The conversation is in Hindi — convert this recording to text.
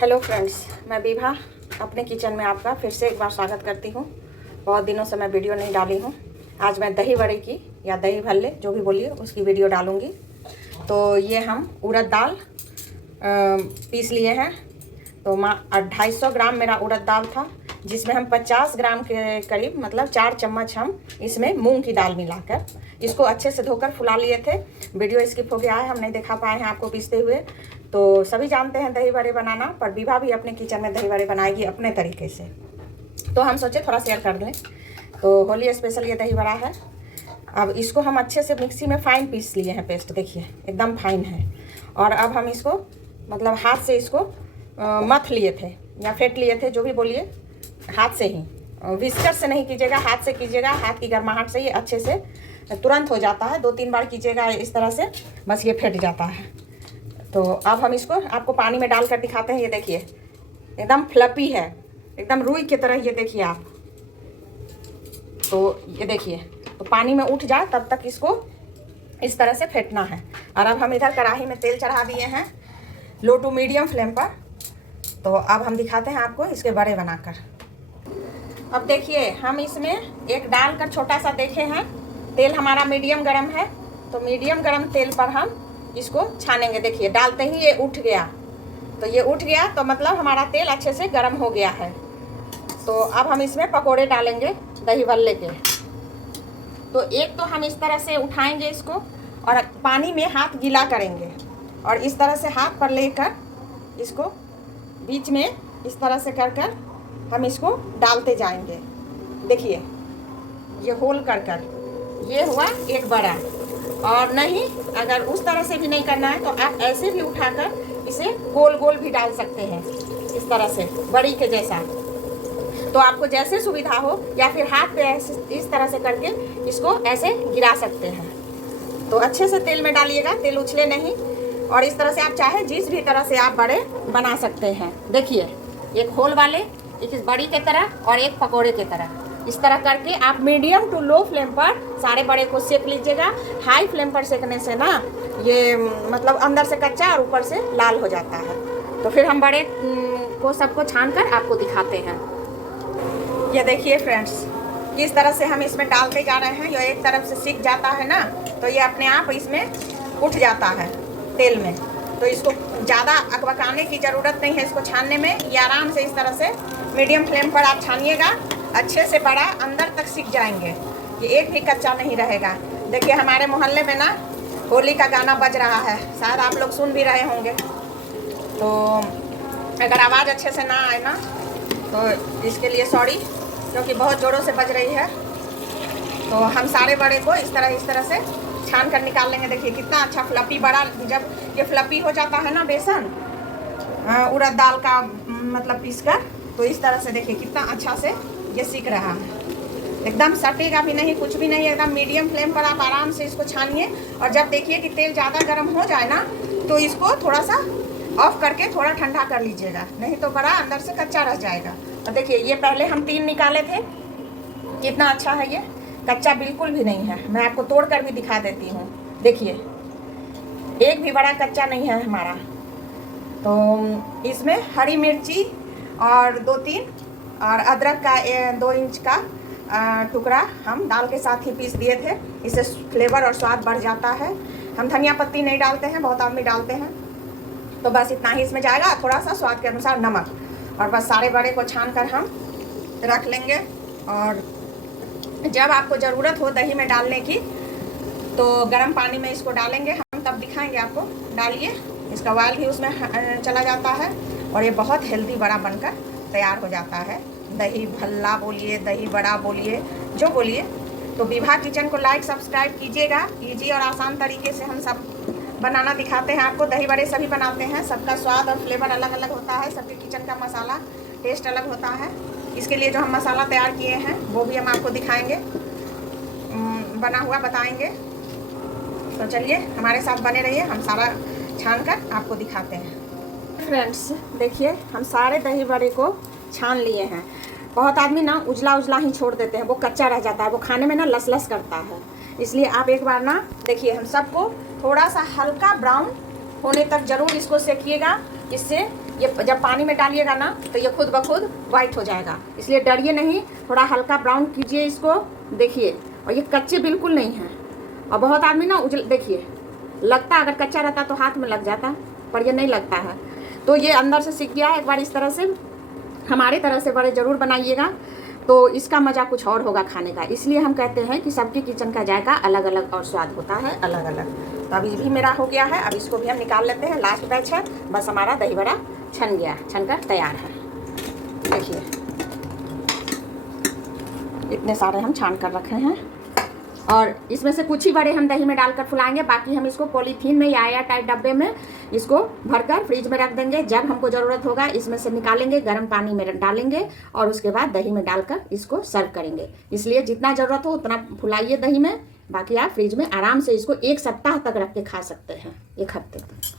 हेलो फ्रेंड्स, मैं विभा अपने किचन में आपका फिर से एक बार स्वागत करती हूँ। बहुत दिनों से मैं वीडियो नहीं डाली हूँ। आज मैं दही बड़े की या दही भल्ले जो भी बोलिए उसकी वीडियो डालूँगी। तो ये हम उड़द दाल पीस लिए हैं। तो 250 ग्राम मेरा उड़द दाल था, जिसमें हम 50 ग्राम के करीब मतलब 4 चम्मच हम इसमें मूंग की दाल मिलाकर इसको अच्छे से धोकर फुला लिए थे। वीडियो स्किप हो गया है, हम नहीं दिखा पाए हैं आपको पीसते हुए। तो सभी जानते हैं दही बड़े बनाना, पर विभा भी अपने किचन में दही बड़े बनाएगी अपने तरीके से, तो हम सोचे थोड़ा शेयर कर लें। तो होली स्पेशल ये दही बड़ा है। अब इसको हम अच्छे से मिक्सी में फाइन पीस लिए हैं, पेस्ट देखिए एकदम फाइन है। और अब हम इसको मतलब हाथ से इसको मथ लिए थे या फेंट लिए थे, जो भी बोलिए, हाथ से ही, विस्कर से नहीं कीजिएगा, हाथ से कीजिएगा। हाथ की गर्माहट से ही अच्छे से तुरंत हो जाता है। 2-3 बार कीजिएगा इस तरह से, बस ये फेंट जाता है। तो अब हम इसको आपको पानी में डालकर दिखाते हैं। ये देखिए एकदम फ्लपी है, एकदम रुई की तरह। ये देखिए आप, तो ये देखिए, तो पानी में उठ जाए तब तक इसको इस तरह से फेंटना है। और अब हम इधर कढ़ाई में तेल चढ़ा दिए हैं लो टू मीडियम फ्लेम पर। तो अब हम दिखाते हैं आपको इसके बड़े बनाकर। अब देखिए हम इसमें एक डालकर छोटा सा देखे हैं। तेल हमारा मीडियम गरम है, तो मीडियम गरम तेल पर हम इसको छानेंगे। देखिए डालते ही ये उठ गया, तो ये उठ गया तो मतलब हमारा तेल अच्छे से गर्म हो गया है। तो अब हम इसमें पकोड़े डालेंगे दही भल्ले के। तो एक तो हम इस तरह से उठाएंगे इसको और पानी में हाथ गीला करेंगे और इस तरह से हाथ पर लेकर इसको बीच में इस तरह से कर कर हम इसको डालते जाएंगे। देखिए ये होल कर कर, ये हुआ एक बड़ा। और नहीं, अगर उस तरह से भी नहीं करना है तो आप ऐसे भी उठाकर इसे गोल गोल भी डाल सकते हैं, इस तरह से बड़ी के जैसा। तो आपको जैसे सुविधा हो, या फिर हाथ पे ऐसे इस तरह से करके इसको ऐसे गिरा सकते हैं। तो अच्छे से तेल में डालिएगा, तेल उछले नहीं। और इस तरह से आप चाहे जिस भी तरह से आप बड़े बना सकते हैं। देखिए एक होल वाले, एक बड़ी के तरह और एक पकोड़े के तरह, इस तरह करके आप मीडियम टू लो फ्लेम पर सारे बड़े को सेक लीजिएगा। हाई फ्लेम पर सेकने से ना ये मतलब अंदर से कच्चा और ऊपर से लाल हो जाता है। तो फिर हम बड़े को सबको छान कर आपको दिखाते हैं। ये देखिए फ्रेंड्स, किस तरह से हम इसमें डालते जा रहे हैं। ये एक तरफ से सीख जाता है ना, तो ये अपने आप इसमें उठ जाता है तेल में। तो इसको ज़्यादा अकबकाने की ज़रूरत नहीं है इसको छानने में। ये आराम से इस तरह से मीडियम फ्लेम पर आप छानिएगा, अच्छे से बड़ा अंदर तक सीख जाएंगे। ये एक भी कच्चा नहीं रहेगा। देखिए हमारे मोहल्ले में ना होली का गाना बज रहा है, शायद आप लोग सुन भी रहे होंगे। तो अगर आवाज़ अच्छे से ना आए ना तो इसके लिए सॉरी, क्योंकि बहुत ज़ोरों से बज रही है। तो हम सारे बड़े को इस तरह से छान कर निकाल लेंगे। देखिए कितना अच्छा फ्लपी बड़ा, जब ये फ्लपी हो जाता है ना बेसन उड़द दाल का मतलब पीस कर, तो इस तरह से देखिए कितना अच्छा से ये सीख रहा है। एकदम सटेगा भी नहीं, कुछ भी नहीं, एकदम मीडियम फ्लेम पर आप आराम से इसको छानिए। और जब देखिए कि तेल ज़्यादा गर्म हो जाए ना, तो इसको थोड़ा सा ऑफ करके थोड़ा ठंडा कर लीजिएगा, नहीं तो बड़ा अंदर से कच्चा रह जाएगा। और देखिए ये पहले हम 3 निकाले थे, कितना अच्छा है, ये कच्चा बिल्कुल भी नहीं है। मैं आपको तोड़ कर भी दिखा देती हूँ। देखिए एक भी बड़ा कच्चा नहीं है हमारा। तो इसमें हरी मिर्ची और 2-3 और अदरक का 2 इंच का टुकड़ा हम दाल के साथ ही पीस दिए थे। इससे फ्लेवर और स्वाद बढ़ जाता है। हम धनिया पत्ती नहीं डालते हैं, बहुत आदमी डालते हैं। तो बस इतना ही इसमें जाएगा, थोड़ा सा स्वाद के अनुसार नमक। और बस सारे बड़े को छान कर हम रख लेंगे। और जब आपको ज़रूरत हो दही में डालने की, तो गर्म पानी में इसको डालेंगे हम, तब दिखाएंगे आपको। डालिए, इसका ऑयल भी उसमें चला जाता है और ये बहुत हेल्दी बड़ा बनकर तैयार हो जाता है। दही भल्ला बोलिए, दही बड़ा बोलिए, जो बोलिए। तो विभा किचन को लाइक सब्सक्राइब कीजिएगा। इजी और आसान तरीके से हम सब बनाना दिखाते हैं आपको। दही बड़े सभी बनाते हैं, सबका स्वाद और फ्लेवर अलग अलग होता है, सबके किचन का मसाला टेस्ट अलग होता है। इसके लिए जो हम मसाला तैयार किए हैं वो भी हम आपको दिखाएंगे, बना हुआ बताएंगे। तो चलिए हमारे साथ बने रहिए, हम सारा छान कर आपको दिखाते हैं। फ्रेंड्स देखिए हम सारे दही बड़े को छान लिए हैं। बहुत आदमी ना उजला उजला ही छोड़ देते हैं, वो कच्चा रह जाता है, वो खाने में ना लस करता है। इसलिए आप एक बार ना देखिए, हम सबको थोड़ा सा हल्का ब्राउन होने तक ज़रूर इसको सेकिएगा। इससे ये जब पानी में डालिएगा ना तो ये खुद ब खुद वाइट हो जाएगा, इसलिए डरिए नहीं, थोड़ा हल्का ब्राउन कीजिए इसको। देखिए, और ये कच्चे बिल्कुल नहीं हैं। और बहुत आदमी ना उजल, देखिए लगता अगर कच्चा रहता तो हाथ में लग जाता, पर ये नहीं लगता है। तो ये अंदर से सीख गया है। एक बार इस तरह से हमारे तरह से बड़े ज़रूर बनाइएगा, तो इसका मज़ा कुछ और होगा खाने का। इसलिए हम कहते हैं कि सबके किचन का जायका अलग अलग और स्वाद होता है अलग अलग। तो अभी भी मेरा हो गया है, अब इसको भी हम निकाल लेते हैं। लास्ट बैच है, बस हमारा दही बड़ा छन गया, छनकर तैयार है। देखिए इतने सारे हम छान कर रखे हैं, और इसमें से कुछ ही बड़े हम दही में डालकर फुलाएंगे, बाकी हम इसको पॉलीथीन में या एयर टाइट डब्बे में इसको भरकर फ्रिज में रख देंगे। जब हमको ज़रूरत होगा इसमें से निकालेंगे, गर्म पानी में डालेंगे और उसके बाद दही में डालकर इसको सर्व करेंगे। इसलिए जितना ज़रूरत हो उतना फुलाइए दही में, बाकी आप फ्रिज में आराम से इसको 1 सप्ताह तक रख के खा सकते हैं, 1 हफ्ते तक।